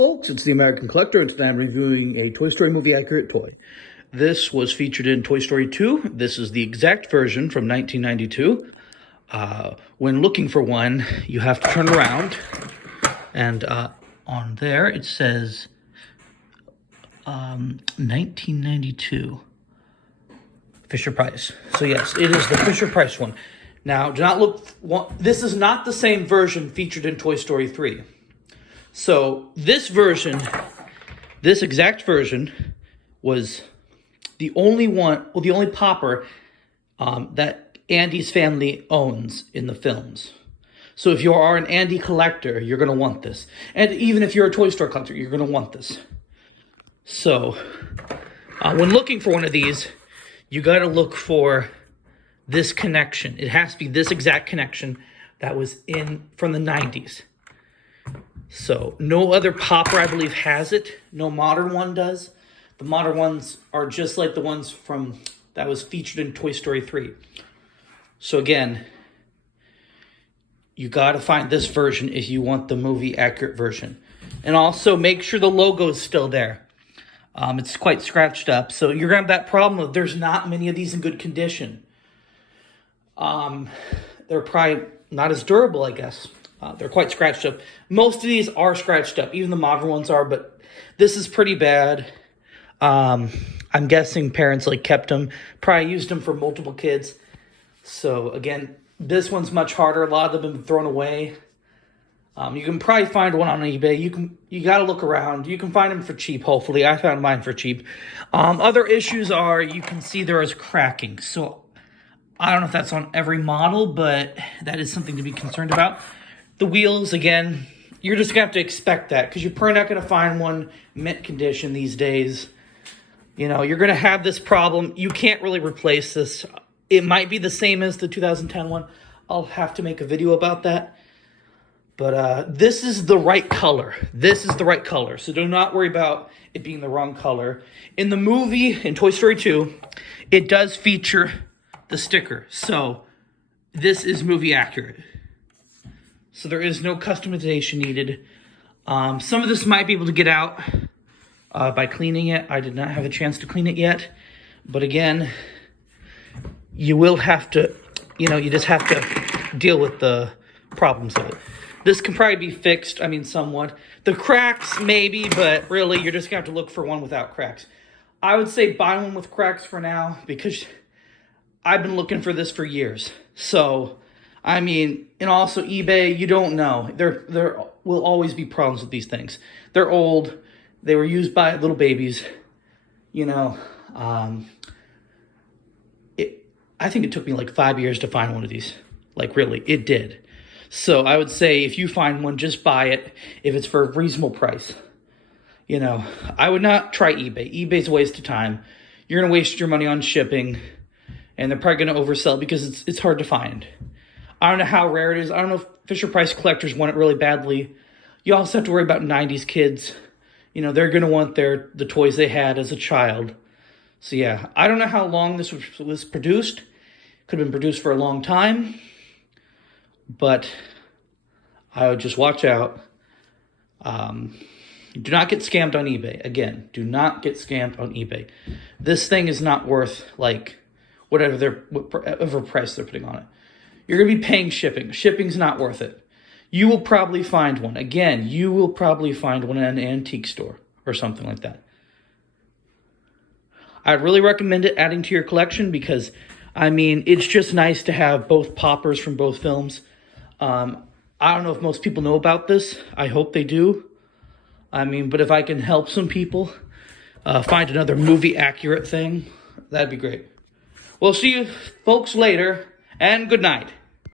Folks, it's the American Collector, and today I'm reviewing a Toy Story movie accurate toy. This was featured in Toy Story 2. This is the exact version from 1992. When looking for one, you have to turn around, and on there it says 1992 Fisher-Price. So yes, it is the Fisher-Price one. Now, do not look. This is not the same version featured in Toy Story 3. So this version, this exact version, was the only one, well, the only popper that Andy's family owns in the films. So if you are an Andy collector, you're going to want this. And even if you're a Toy Story collector, you're going to want this. So when looking for one of these, you got to look for this connection. It has to be this exact connection that was in from the 90s. So no other popper, I believe, has it. No modern one does. The modern ones are just like the ones from that was featured in Toy Story 3. So again, you got to find this version if you want the movie accurate version. And also make sure the logo is still there. It's quite scratched up. So you're going to have that problem of there's not many of these in good condition. They're probably not as durable, I guess. They're quite scratched up. Most of these are scratched up. Even the modern ones are, but this is pretty bad. I'm guessing parents kept them, probably used them for multiple kids. So again, this one's much harder. A lot of them have been thrown away. You can probably find one on eBay. You got to look around. You can find them for cheap, hopefully. I found mine for cheap. Other issues are you can see there is cracking. So I don't know if that's on every model, but that is something to be concerned about. The wheels, again, you're just going to have to expect that because you're probably not going to find one mint condition these days. You know, you're going to have this problem. You can't really replace this. It might be the same as the 2010 one. I'll have to make a video about that. But this is the right color. This is the right color. So do not worry about it being the wrong color. In the movie, in Toy Story 2, it does feature the sticker. So this is movie accurate. So there is no customization needed. Some of this might be able to get out by cleaning it. I did not have a chance to clean it yet. But again, you will have to, you just have to deal with the problems of it. This can probably be fixed, somewhat. The cracks, maybe, but really, you're just going to have to look for one without cracks. I would say buy one with cracks for now, because I've been looking for this for years. So, and also eBay, you don't know. There will always be problems with these things. They're old. They were used by little babies. I think it took me 5 years to find one of these. Really, it did. So I would say if you find one, just buy it if it's for a reasonable price. I would not try eBay. eBay's a waste of time. You're going to waste your money on shipping, and they're probably going to oversell it because it's hard to find. I don't know how rare it is. I don't know if Fisher-Price collectors want it really badly. You also have to worry about 90s kids. They're going to want the toys they had as a child. So yeah, I don't know how long this was produced. Could have been produced for a long time. But I would just watch out. Do not get scammed on eBay. Again, do not get scammed on eBay. This thing is not worth whatever price they're putting on it. You're going to be paying shipping. Shipping's not worth it. You will probably find one. Again, you will probably find one in an antique store or something like that. I'd really recommend it adding to your collection because, it's just nice to have both poppers from both films. I don't know if most people know about this. I hope they do. But if I can help some people find another movie accurate thing, that'd be great. We'll see you folks later, and good night.